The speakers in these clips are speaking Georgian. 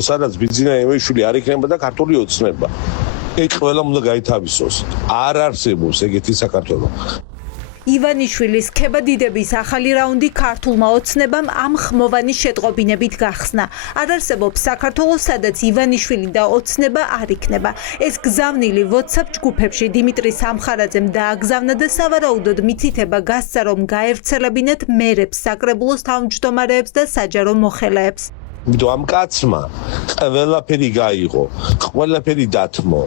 სადაც ბიძინა ივანიშვილი არ იქნება და ქართული ოცნება. ეგ ყველამ უნდა გაითავისოს. არ არსებობს ეგეთი საქართველო. ივანიშვილის ქებადიდების ახალი რაუნდი ქართულმა ოცნებამ ამ ხმოვანი შეტყობინებით გახსნა. არ არსებობს საქართველოს, სადაც ივანიშვილი და ოცნება არ იქნება. ეს გზავნილი WhatsApp ჯგუფებში დიმიტრი სამხარაძემ დააგზავნა და სავარაუდოდ მითითება გასცა, რომ გაევრცელებინათ მერებს, საკრებულოს თავმჯდომარეებს და საჯარო მოხელეებს. იმიტომ ამ კაცმა ყველაფერი გაიღო, ყველაფერი დათმო.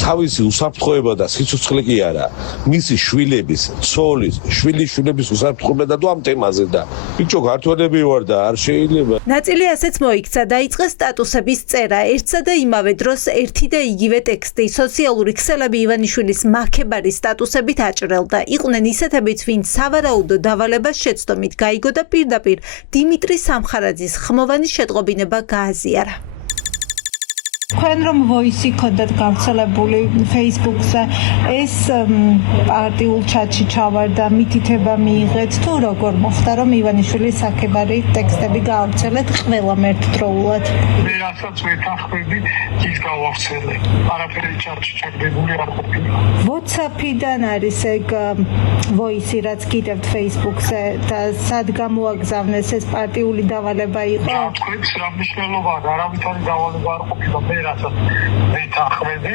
თავისი უსაფრთხოება და სიცოცხლე კი არა, მისი შვილების, ცოლის, შვილიშვილების უსაფრთხოება და ამ თემაზე და ბიჭო ქართველები ვარ და არ შეიძლება. ნაწილი ასეც მოიქცა, დაიწყეს სტატუსების წერა, ერთსა და იმავე დროს ერთი და იგივე ტექსტი. სოციალური ქსელები ივანიშვილის მაქებარის სტატუსებით აჭრელდა. იყვნენ ისეთებიც, ვინც სავარაუდო დავალებას შეცდომით გაიგო და პირდაპირ დიმიტრი სამხარაძის ხმოვანი შეტყობინება გააზიარა. თქვენ რომ ვოისი ქონდათ გავრცელებული Facebook-ზე, ეს პარტიულ ჩატში ჩავარდა, მითითება მიიღეთ თუ როგორ მოხდა, რომ ივანიშვილის აქებარი ტექსტები გაავრცელეთ ყველამ ერთდროულად? მე რასაც ვეთანხმები, ის გავავრცელე. არაფერი ჩატში ჩაგდებული არ ყოფილა. WhatsApp-იდან არის ეგ ვოისი, რაც გიტებთ Facebook-ზე და სად გამოაგზავნეს, ეს პარტიული დავალება იყო? თქვენს რა მნიშვნელობა აქვს, არავითარი დავალება არ ყოფილა. რასაც ვეთანხმები,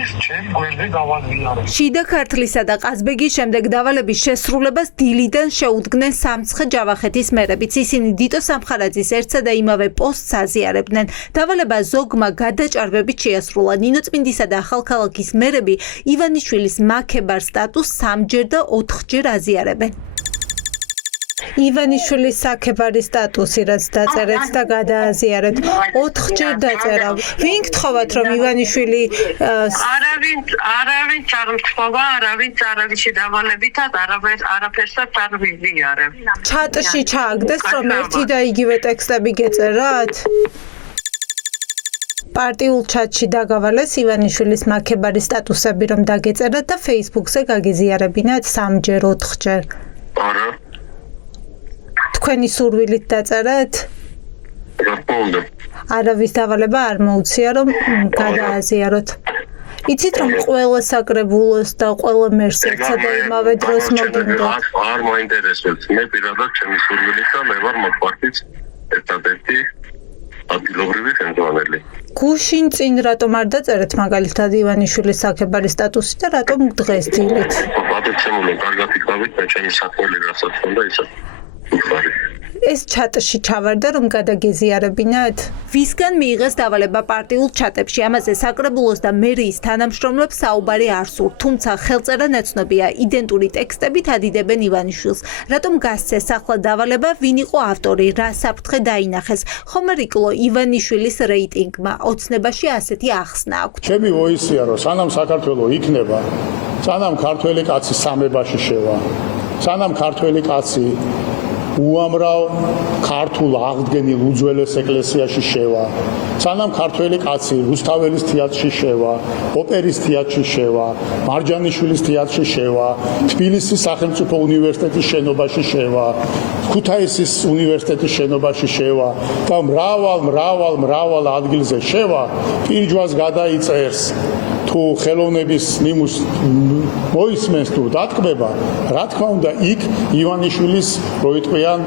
ის ჩემ გვერდზე გავაზიარებ. შიდა ქართლისა და ყაზბეგის შემდეგ დავალების შესრულებას დილიდან შეუდგნენ სამცხე ჯავახეთის მერებიც. ისინი დიტო სამხარაძის ერთსა და იმავე პოსტს აზიარებდნენ. დავალება ზოგმა გადაჭარბებით შეასრულა. ნინო წმინდისა და ახალქალაქის მერები ივანიშვილის მაქებარ სტატუსს 3-ჯერ და 4-ჯერ აზიარებენ. ივანიშვილის აქებარი სტატუსი, რაც დაწერეთ და გადააზიარეთ, 4-ჯერ დაწერა. ვინ გთხოვათ, რომ ივანიშვილი არავინ არ მთხოვა, არავის დავალებითაც არაფერსაც არ ვიზიარებ. ჩატში ჩააგდეს, რომ ერთი და იგივე ტექსტები გეწერათ? პარტიულ ჩატში დაგავალეს ივანიშვილის მაქებარი სტატუსები, რომ დაგეწერათ და Facebook-ზე გაგიზიარებინათ 3-ჯერ, 4-ჯერ. არა. თქვენი სურვილით დაწერეთ? არავის დავალება არ მოუწია, რომ გადააზიაროთ. იცით, რომ ყველა საკრებულოს და ყველა მერს ერთსა და იმავე დროს მოგინდა? არ მოინტერესებს. მე პირადად ჩემი სურვილით და მე ვარ მოყვარდით ერთადერთი ადგილობრივი ხელმძღვანელი. გუშინ წინ რატომ არ დაწერეთ მაგალითად ივანიშვილის აქებარი სტატუსი და რატომ დღეს დილით? გადაცემული კარგად იკავით და ჩემი საქმელი რასაც უნდა ისა. ეს ჩატში ჩავარდა, რომ გადაგეზიარებინათ? ვისგან მიიღეს დავალება პარტიულ ჩატებში? ამაზე საკრებულოს და მერიის თანამშრომლებს საუბარი არ სურთ, თუმცა ხელწერა ნაცნობია, იდენტური ტექსტებით ადიდებენ ივანიშვილს. რატომ გასცეს ახლა დავალება, ვინ იყო ავტორი, რა საფრთხე დაინახეს? ხომ არ იკლო ივანიშვილის რეიტინგმა? ოცნებაში ასეთი ახსნა აქვთ. ჩემი ვოისია, რომ სანამ საქართველო იქნება, სანამ ქართველი კაცი სამებაში შევა, სანამ ქართველი კაცი უამრავ ქართულ აღდგენილ უძველეს ეკლესიაში შევა, სანამ ქართველი კაცი რუსთაველის თეატრში შევა, ოპერის თეატრში შევა, მარჯანიშვილის თეატრში შევა, თბილისის სახელმწიფო უნივერსიტეტის შენობაში შევა, ქუთაისის უნივერსიტეტის შენობაში შევა და მრავალ ადგილზე შევა, პირჯვას გადაიწერს თუ ხელოვნების ნიმუშს მოისმენს თუ დათქმება, რა თქმა უნდა იქ ივანიშვილის როიტყვიან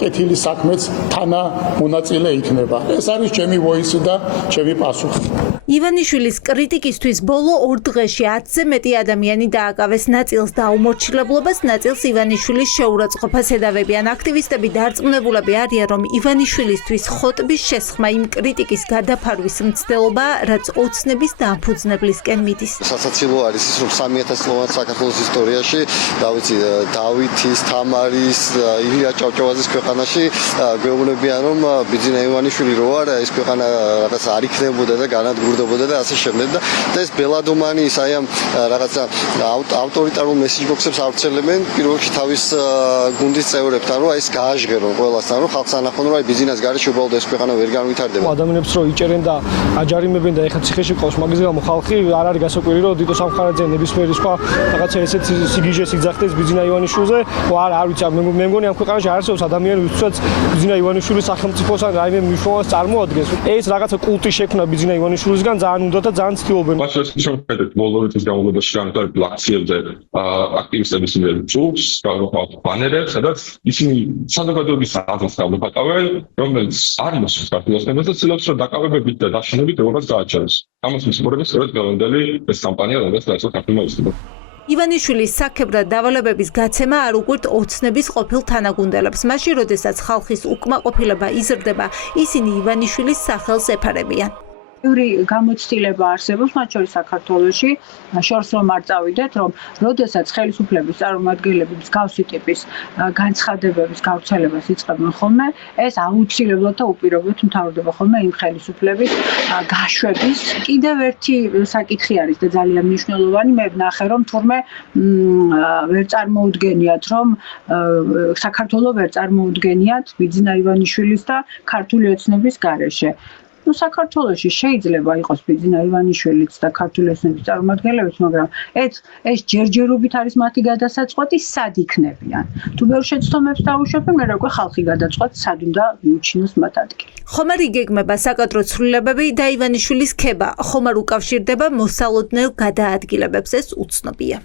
კეთილი საქმეც თანა მონაწილე იქნება. ეს არის ჩემი ვოისი და ჩემი პასუხი. ივანიშვილის კრიტიკისთვის ბოლო 2 დღეში 10-ზე მეტი ადამიანი დააკავეს, ნაწილს დაუმორჩილებლობას, ნაწილს ივანიშვილის შეურაცხყოფას ედავებიან. აქტივისტები დარწმუნებულები არიან, რომ ივანიშვილისთვის ხოტბის შესხმა იმ კრიტიკის გადაფარვის მცდელობა, რაც ოცნების დამფუძნებლისკენ მიდის. სასაცილო არის ის, რომ 3000 წლოვან საქართველოს ისტორიაში, დავითის, თამარის, ილია ჭავჭავაძის ქვეყანაში გვეუბნებიან, რომ ბიძინა ივანიშვილი რო არა, ეს ქვეყანა რაღაც არ იქნებოდა და განადგურდებოდა და ასე შემდეგ და ეს ბელადომანი ის აი ამ რაღაცა ავტორიტარულ მესიჯბოქსებს ავრცელებენ პირველ რიგში თავის გუნდის წევრებთან, რომ აი ეს გააჟღერონ ყველასთან, რომ ხალხს ანახონ, რომ აი ბიზნეს გარეშე უბრალოდ ეს ქვეყანა ვერ განვითარდება. ადამიანებს რო იჭერენ და აჯარიმებენ და ეხლა ციხეში ყავს, მაგის გამო ხალხი არ არის გასაკვირი რომ დიტო სამხარაძე ნებისმიერი სხვა რაღაცა ესეთ სიგიჟეს იძახდეს ბიძინა ივანიშვილზე არ ვიცი მე მგონი ამ ქვეყანაში არსებობს ადამიანი ვისაც ბიძინა ივანიშვილი სახელმწიფოს ან რაიმე მნიშვნელობას წარმოადგენს ეს რაღაცა კულტი შექმნა ბიძინა ივანიშვილისგან ძალიან უნდა და ძალიან ცდილობენ მაშინ შეხედეთ ბოლოების განმავლობაში განვითარებულ აქციებზე აქტივისტების მიერ წურს ბანერებს სადაც ისინი საზოგადოების აზრს გამოხატავენ რომელიც არ მოსწონს საქართველოს ნებას და ცდილობს რომ დაკავებებით და დაშინებით როგორაც გააჩეროს ამას მისმორებს სწორედ გალანდელი ეს კამპანია რომელიც დაიწყო საქართველოს ისრება ივანიშვილის საქებრად დავალებების გაცემა არ უყვირთ ოცნების ყოფილ თანაგუნდელებს. მაშინ, როდესაც ხალხის უკმაყოფილება იზრდება, ისინი ივანიშვილის სახელს ეფარებიან. ბევრი გამოცდილება არსებობს, მათ შორის საქართველოში, შორს რომ არ წავიდეთ, რომ როდესაც ხელისუფლების წარმომადგენლები მსგავსი ტიპის განცხადებების გავრცელებას იწყებენ ხოლმე, ეს აუცილებლად და უპირობოდ მთავრდება ხოლმე იმ ხელისუფლების გაშვების. კიდევ ერთი საკითხი არის და ძალიან მნიშვნელოვანი, მე ვნახე, რომ თურმე ვერ წარმოუდგენიათ, რომ საქართველოს ვერ წარმოუდგენიათ ბიძინა ივანიშვილის და ქართული ოცნების გარეშე. საქართველოში შეიძლება იყოს ბიძინა ივანიშვილიც და ქართული ოცნების წარმომადგენლებიც, მაგრამ ეს ჯერჯერობით არის მათი გადასაწყვეტი, სად იქნებიან. თუ ბევრ შეცდომებს დაუშვებენ, მე უკვე ხალხი გადაწყვეტს, სად უნდა მიუჩინოს მათ ადგილი. ხომ არ იგეგმება საკადრო ცვლილებები და ივანიშვილის ქება, ხომ არ უკავშირდება მოსალოდნელ გადაადგილებებს, ეს უცნობია.